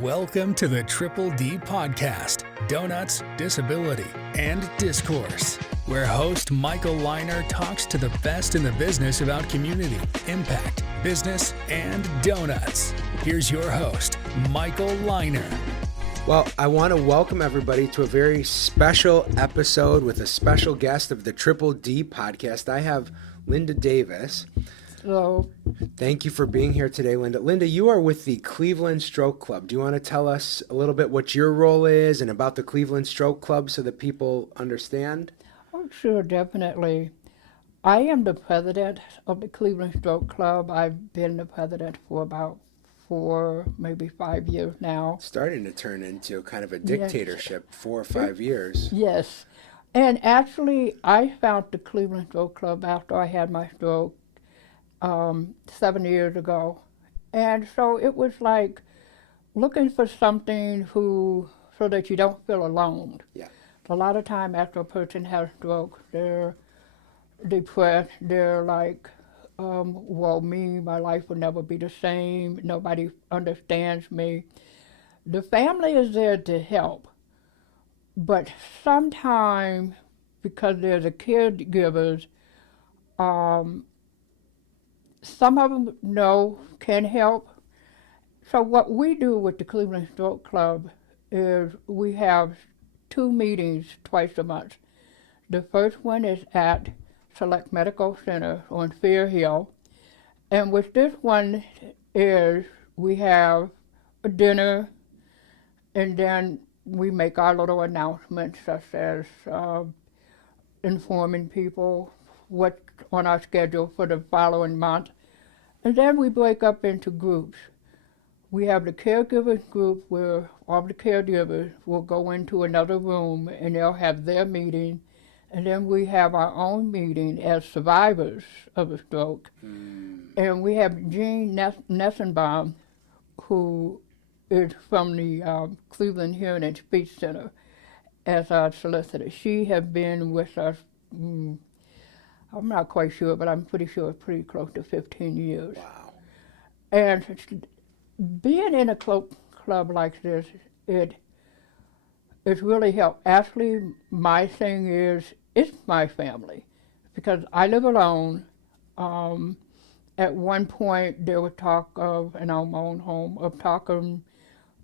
Welcome to the Triple D Podcast, Donuts, Disability, and Discourse, where host Michael Leiner talks to the best in the business about community, impact, business, and donuts. Here's your host, Michael Leiner. Well, I want to welcome everybody to a very special episode with a special guest of the Triple D Podcast. I have Linda Davis. Hello. Thank you for being here today, Linda. Linda, you are with the Cleveland Stroke Club. Do you want to tell us a little bit what your role is and about the Cleveland Stroke Club so that people understand? Oh, sure, definitely. I am the president of the Cleveland Stroke Club. I've been the president for about 4, maybe 5 years now. Starting to turn into kind of a dictatorship, yes. 4 or 5 years. Yes. And actually, I found the Cleveland Stroke Club after I had my stroke 7 years ago. And so it was like looking for something so that you don't feel alone. Yeah. A lot of time after a person has a stroke, they're depressed. They're like, my life will never be the same. Nobody understands me. The family is there to help. But sometimes, because they're the caregivers, some of them can help. So what we do with the Cleveland Stroke Club is we have 2 meetings twice a month. The first one is at Select Medical Center on Fair Hill. And with this one is we have a dinner, and then we make our little announcements, such as informing people what's on our schedule for the following month. And then we break up into groups. We have the caregivers group where all the caregivers will go into another room and they'll have their meeting. And then we have our own meeting as survivors of a stroke. And we have Jean Nessenbaum, who is from the Cleveland Hearing and Speech Center, as our solicitor. She has been with us, I'm not quite sure, but I'm pretty sure it's pretty close to 15 years. Wow. And being in a club like this, it's really helped. Actually, my thing is, it's my family, because I live alone. At one point, there was talk of, in our own home, of talking,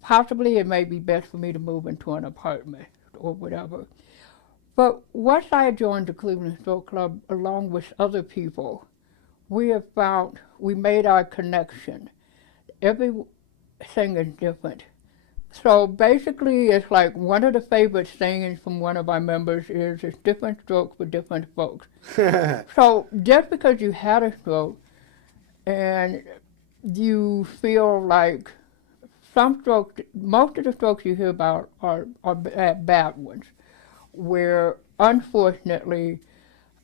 possibly it may be best for me to move into an apartment or whatever. But once I joined the Cleveland Stroke Club, along with other people, we made our connection. Everything is different. So basically, it's like one of the favorite sayings from one of our members is, it's different strokes for different folks. So just because you had a stroke and you feel like some strokes, most of the strokes you hear about are bad ones, where unfortunately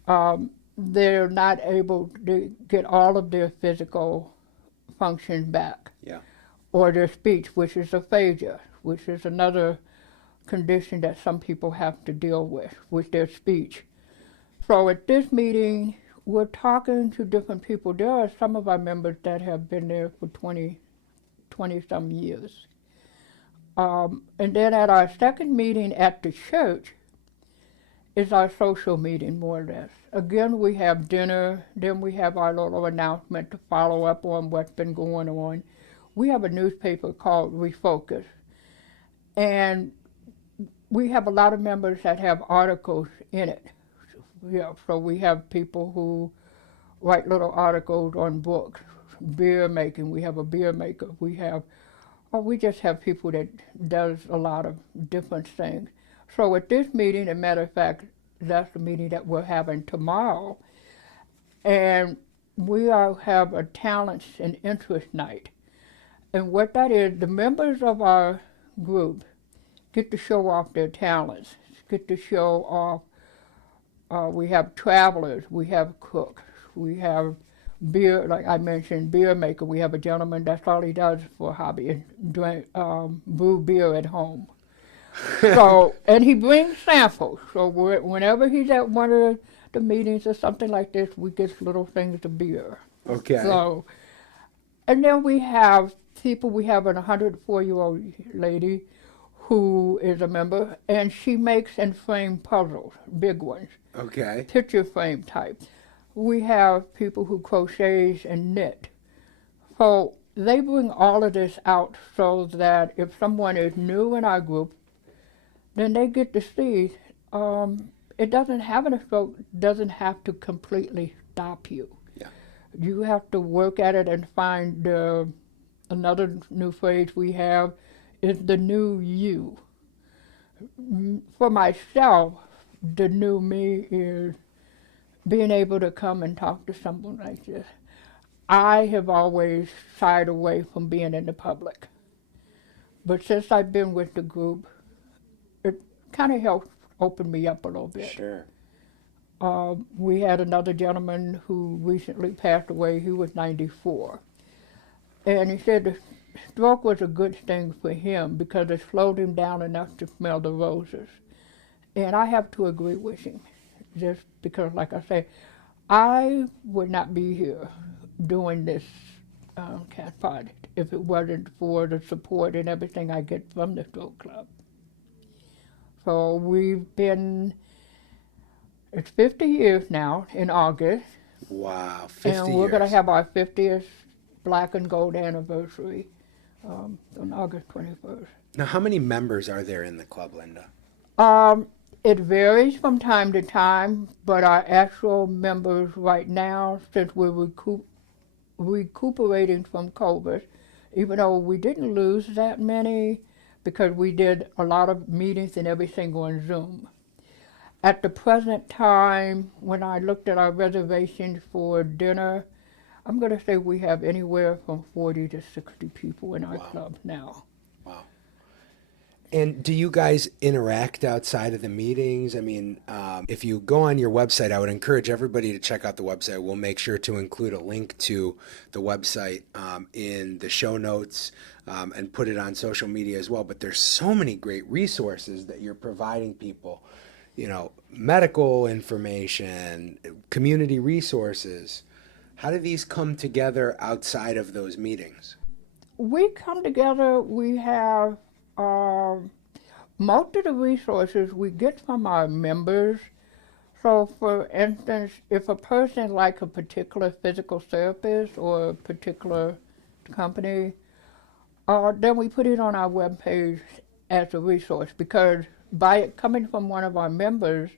they're not able to get all of their physical functions back. Yeah. Or their speech, which is aphasia, which is another condition that some people have to deal with their speech. So at this meeting, we're talking to different people. There are some of our members that have been there for 20-some years. And then at our second meeting at the church is our social meeting, more or less. Again, we have dinner, then we have our little announcement to follow up on what's been going on. We have a newspaper called Refocus, and we have a lot of members that have articles in it. Yeah, so we have people who write little articles on books, beer making. We have a beer maker. We just have people that does a lot of different things. So at this meeting, as a matter of fact, that's the meeting that we're having tomorrow, and we have a talents and interest night. And what that is, the members of our group get to show off their talents, get to show off. We have travelers, we have cooks, we have beer, like I mentioned, beer maker. We have a gentleman, that's all he does for a hobby, is brew beer at home. So, and he brings samples. So whenever he's at one of the meetings or something like this, we get little things of beer. Okay. So, And then we have people, we have an 104-year-old lady who is a member, and she makes and frames puzzles, big ones, Okay. picture frame type. We have people who crochets and knit. So they bring all of this out so that if someone is new in our group, then they get to see it doesn't having a stroke doesn't have to completely stop you. Yeah. You have to work at it and find another new phrase we have is the new you. For myself, the new me is being able to come and talk to someone like this. I have always shied away from being in the public. But since I've been with the group, it kind of helped open me up a little bit. Sure. We had another gentleman who recently passed away. He was 94. And he said the stroke was a good thing for him because it slowed him down enough to smell the roses. And I have to agree with him, just because, like I say, I would not be here doing this cat project if it wasn't for the support and everything I get from the stroke club. So it's 50 years now in August. Wow, 50 years. And we're going to have our 50th black and gold anniversary on August 21st. Now, how many members are there in the club, Linda? It varies from time to time, but our actual members right now, since we're recuperating from COVID, even though we didn't lose that many because we did a lot of meetings and everything on Zoom. At the present time, when I looked at our reservations for dinner, I'm going to say we have anywhere from 40 to 60 people in our club now. Wow. And do you guys interact outside of the meetings? I mean, if you go on your website, I would encourage everybody to check out the website. We'll make sure to include a link to the website in the show notes and put it on social media as well. But there's so many great resources that you're providing people, you know, medical information, community resources. How do these come together outside of those meetings? We come together, we have most of the resources we get from our members. So, for instance, if a person like a particular physical therapist or a particular company, then we put it on our webpage as a resource, because by it coming from one of our members,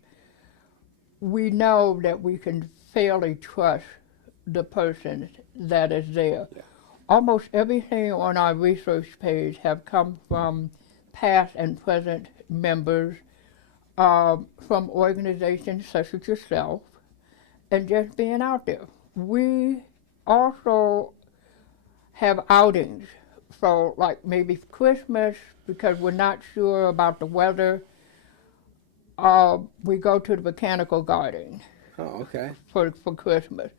we know that we can fairly trust the person that is there. Yeah. Almost everything on our research page have come from past and present members from organizations such as yourself, and just being out there. We also have outings, so like maybe Christmas, because we're not sure about the weather, we go to the botanical garden. Oh, okay. For Christmas.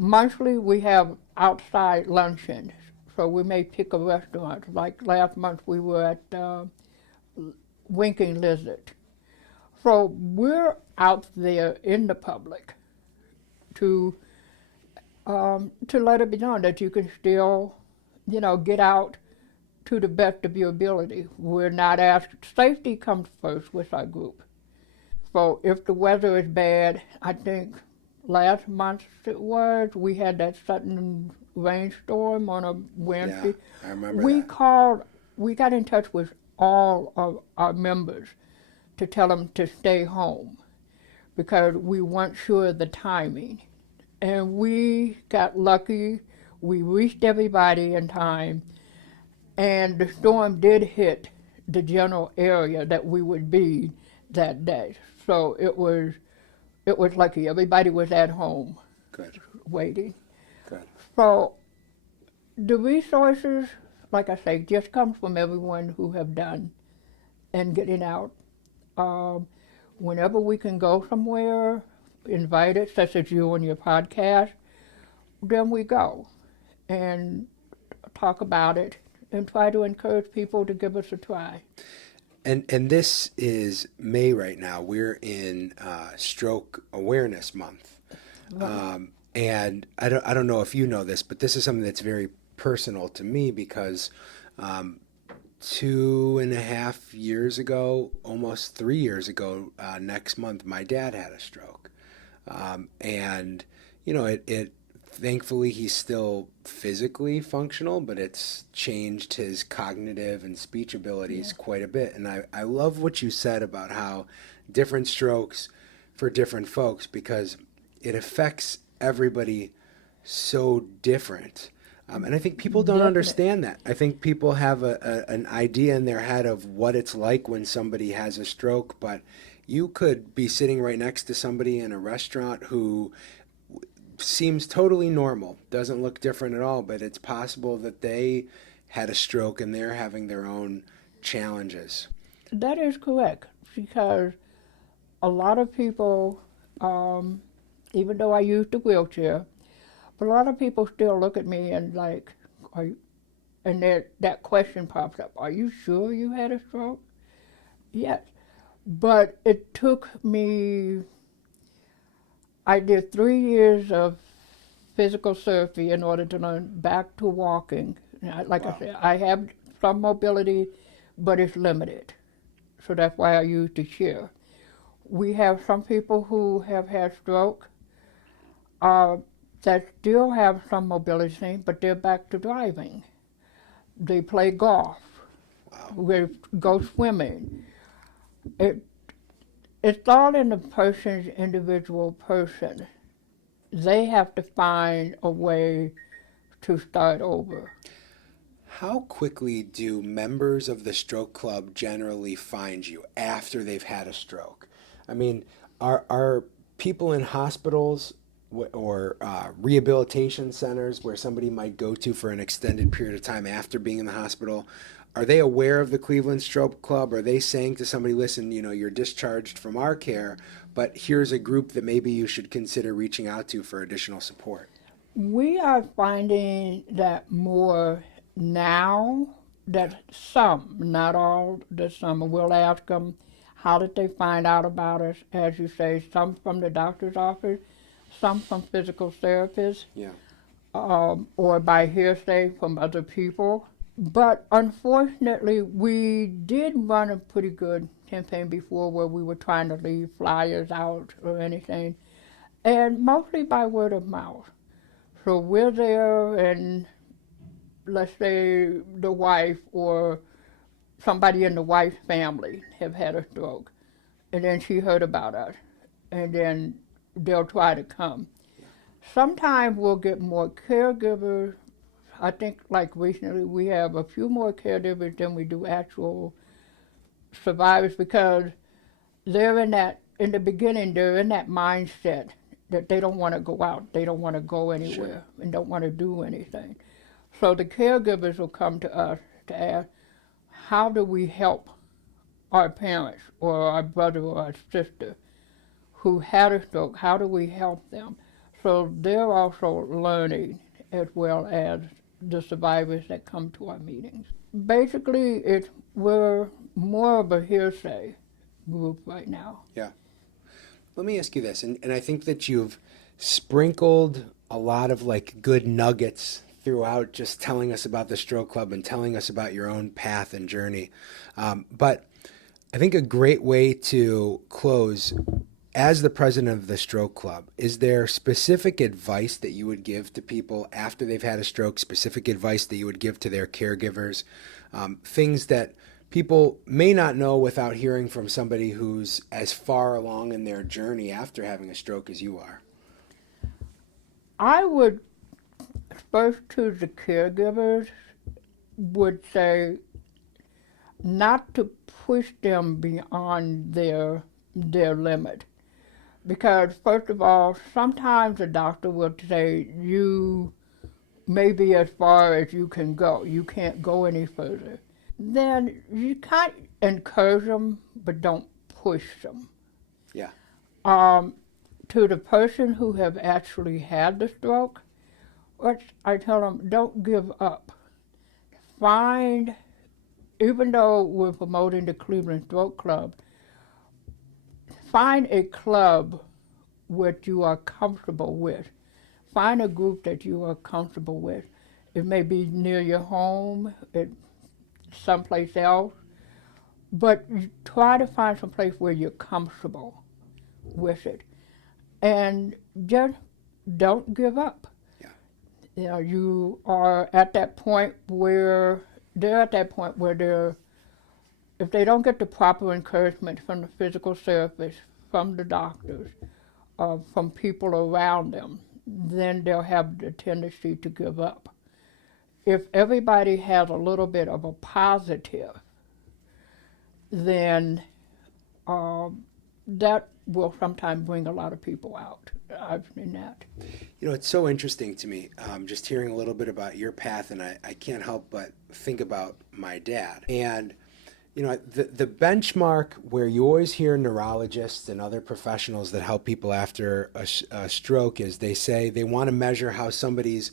Monthly, we have outside luncheons, so we may pick a restaurant. Like last month, we were at Winking Lizard. So we're out there in the public to let it be known that you can still, you know, get out to the best of your ability. We're not asked. Safety comes first with our group. So if the weather is bad, I think last month it was, we had that sudden rainstorm on a Wednesday. Yeah, I remember that. We got in touch with all of our members to tell them to stay home because we weren't sure of the timing. And we got lucky. We reached everybody in time, and the storm did hit the general area that we would be that day. So it was lucky. Everybody was at home. Good. Waiting. Good. So the resources, like I say, just come from everyone who have done and getting out. Whenever we can go somewhere, invited, such as you on your podcast, then we go and talk about it and try to encourage people to give us a try. And this is May right now. We're in Stroke Awareness Month. Right. And I don't know if you know this, but this is something that's very personal to me because 2.5 years ago, almost 3 years ago, next month, my dad had a stroke. And, it thankfully he's still physically functional, but it's changed his cognitive and speech abilities quite a bit. And I love what you said about how different strokes for different folks, because it affects everybody so different. And I think people don't Definitely. understand that. I think people have an idea in their head of what it's like when somebody has a stroke, but you could be sitting right next to somebody in a restaurant who seems totally normal, doesn't look different at all, but it's possible that they had a stroke and they're having their own challenges. That is correct, because a lot of people, even though I use the wheelchair, but a lot of people still look at me and like, are you, and that question pops up, are you sure you had a stroke? Yes. But it took me, I did 3 years of physical therapy in order to learn back to walking. Like I said, I have some mobility, but it's limited. So that's why I use the chair. We have some people who have had stroke that still have some mobility, but they're back to driving. They play golf. We go swimming. It's all in the person's individual person. They have to find a way to start over. How quickly do members of the stroke club generally find you after they've had a stroke? I mean, are people in hospitals or rehabilitation centers where somebody might go to for an extended period of time after being in the hospital, are they aware of the Cleveland Stroke Club? Are they saying to somebody, listen, you're discharged from our care, but here's a group that maybe you should consider reaching out to for additional support? We are finding that more now, that some, not all, that some, we'll ask them, how did they find out about us? As you say, some from the doctor's office, some from physical therapists, Yeah. or by hearsay from other people. But unfortunately, we did run a pretty good campaign before where we were trying to leave flyers out or anything, and mostly by word of mouth. So we're there, and let's say the wife or somebody in the wife's family have had a stroke, and then she heard about us, and then they'll try to come. Sometimes we'll get more caregivers. I think like recently we have a few more caregivers than we do actual survivors, because they're in the beginning, they're in that mindset that they don't want to go out, they don't want to go anywhere, and don't want to do anything. So the caregivers will come to us to ask, how do we help our parents or our brother or our sister who had a stroke? How do we help them? So they're also learning as well as the survivors that come to our meetings. Basically, we're more of a hearsay group right now. Yeah. Let me ask you this, and I think that you've sprinkled a lot of like good nuggets throughout, just telling us about the stroke club and telling us about your own path and journey. But I think a great way to close, as the president of the stroke club, is there specific advice that you would give to people after they've had a stroke, specific advice that you would give to their caregivers, things that people may not know without hearing from somebody who's as far along in their journey after having a stroke as you are? I would, first to the caregivers, would say not to push them beyond their limit. Because first of all, sometimes the doctor will say, you may be as far as you can go. You can't go any further. Then you can't encourage them, but don't push them. Yeah. To the person who have actually had the stroke, I tell them, don't give up. Find, even though we're promoting the Cleveland Stroke Club, find a club which you are comfortable with. find a group that you are comfortable with. It may be near your home, someplace else, but you try to find some place where you're comfortable with it. And just don't give up. Yeah. You know, you are at that point where if they don't get the proper encouragement from the physical therapist, from the doctors, from people around them, then they'll have the tendency to give up. If everybody has a little bit of a positive, then that will sometimes bring a lot of people out. I've seen that. You know, it's so interesting to me, just hearing a little bit about your path, and I can't help but think about my dad. And, you know, the benchmark where you always hear neurologists and other professionals that help people after a stroke is they say they want to measure how somebody's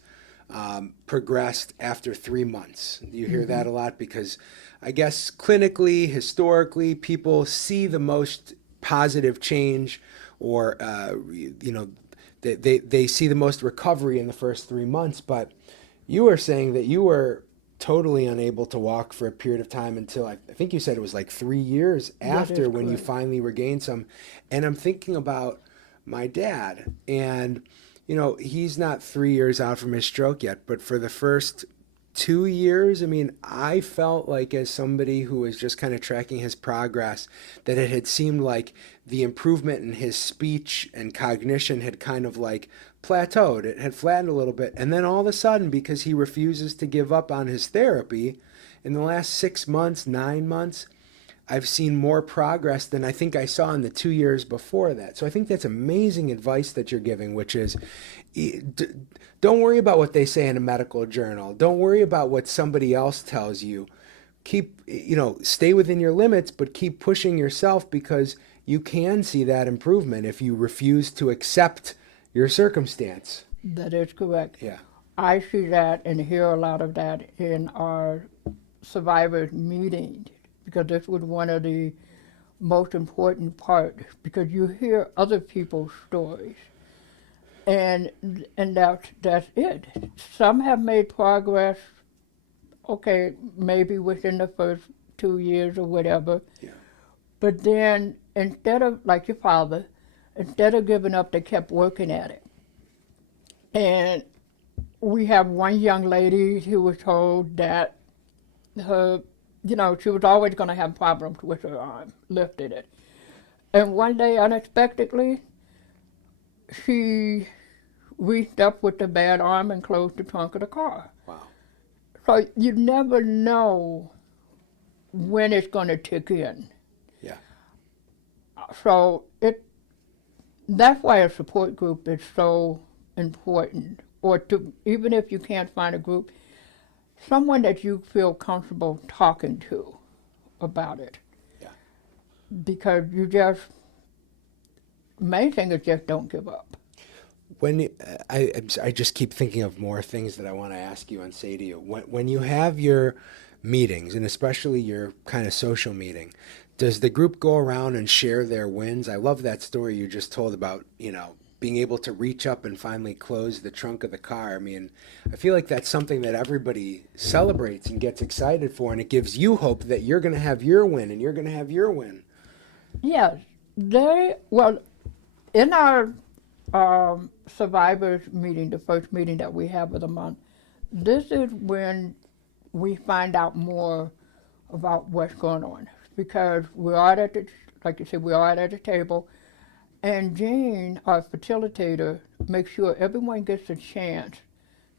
progressed after 3 months. You hear that a lot because I guess clinically, historically, people see the most positive change, or you know, they see the most recovery in the first 3 months. But you were saying that you were totally unable to walk for a period of time until I think you said it was like 3 years after when you finally regained some. And I'm thinking about my dad, and you know, he's not 3 years out from his stroke yet, but for the first 2 years, I mean, I felt like, as somebody who was just kind of tracking his progress, that it had seemed like the improvement in his speech and cognition had kind of like plateaued. It had flattened a little bit. And then all of a sudden, because he refuses to give up on his therapy, in the last 6 months, 9 months, I've seen more progress than I think I saw in the 2 years before that. So I think that's amazing advice that you're giving, which is don't worry about what they say in a medical journal. Don't worry about what somebody else tells you. Keep, you know, stay within your limits, but keep pushing yourself, because you can see that improvement if you refuse to accept your circumstance. That is correct. Yeah. I see that and hear a lot of that in our survivors meetings, because this was one of the most important parts, because you hear other people's stories, and that's it. Some have made progress, okay, maybe within the first 2 years or whatever, Yeah. but then instead of, like your father, instead of giving up, they kept working at it. And we have one young lady who was told that her, you know, she was always going to have problems with her arm, lifted it. And one day, unexpectedly, she reached up with the bad arm and closed the trunk of the car. Wow. So you never know when it's going to tick in. Yeah. So that's why a support group is so important. Or to, even if you can't find a group, someone that you feel comfortable talking to about it. Yeah. Because main thing is just don't give up. When I just keep thinking of more things that I want to ask you and say to you. When you have your meetings, and especially your kind of social meeting, does the group go around and share their wins? I love that story you just told about, you know, being able to reach up and finally close the trunk of the car. I mean, I feel like that's something that everybody celebrates and gets excited for, and it gives you hope that you're going to have your win and you're going to have your win. Yes. In our survivors meeting, the first meeting that we have of the month, this is when we find out more about what's going on, because we are at the, like you said, we are at the table, and Jane, our facilitator, makes sure everyone gets a chance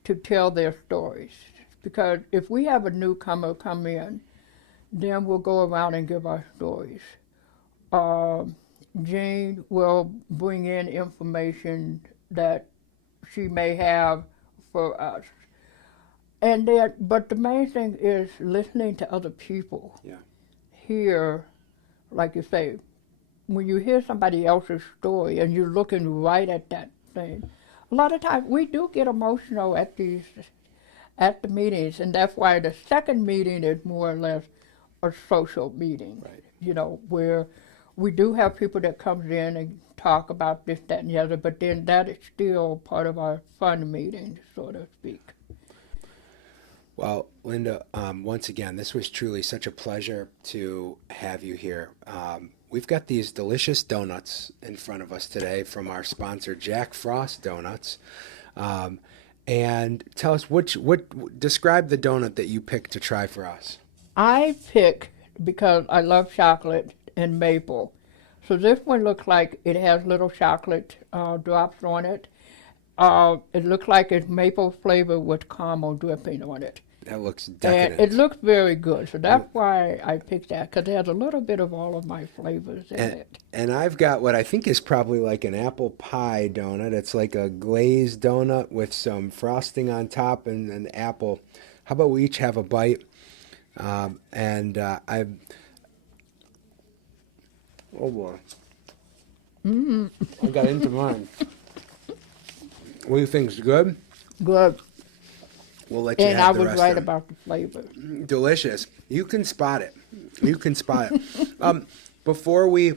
to tell their stories, because if we have a newcomer come in, then we'll go around and give our stories. Jane will bring in information that she may have for us. But the main thing is listening to other people. Yeah. Hear, like you say, when you hear somebody else's story and you're looking right at that thing, a lot of times we do get emotional at the meetings, and that's why the second meeting is more or less a social meeting. Right. You know, where we do have people that comes in and talk about this, that, and the other, but then that is still part of our fun meeting, so to speak. Well, Linda, once again, this was truly such a pleasure to have you here. We've got these delicious donuts in front of us today from our sponsor, Jack Frost Donuts. And tell us, describe the donut that you picked to try for us. I pick, because I love chocolate and maple. So this one looks like it has little chocolate drops on it. It looks like it's maple flavor with caramel dripping on it. That looks decadent. And it looks very good, so that's why I picked that, because it has a little bit of all of my flavors in it. And I've got what I think is probably like an apple pie donut. It's like a glazed donut with some frosting on top and an apple. How about we each have a bite? Oh boy. I got into mine. What do you think? Is good? Good. We'll let you And have I the was rest right then. about the flavor. Delicious. You can spot it. You can spot it. Before we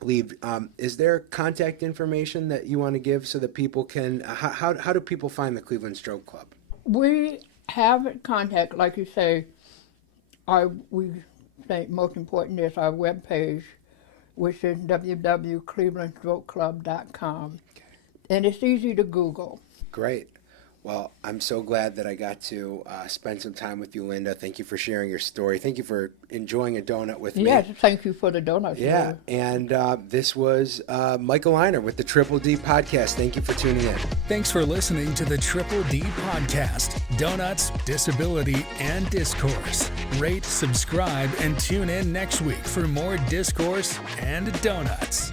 leave, is there contact information that you want to give so that people can, how do people find the Cleveland Stroke Club? We have contact, like you say, we think most important is our webpage, which is www.clevelandstrokeclub.com. And it's easy to Google. Great. Well, I'm so glad that I got to spend some time with you, Linda. Thank you for sharing your story. Thank you for enjoying a donut with me. Yes, thank you for the donuts. Yeah, and this was Michael Leiner with the Triple D Podcast. Thank you for tuning in. Thanks for listening to the Triple D Podcast, Donuts, Disability, and Discourse. Rate, subscribe, and tune in next week for more discourse and donuts.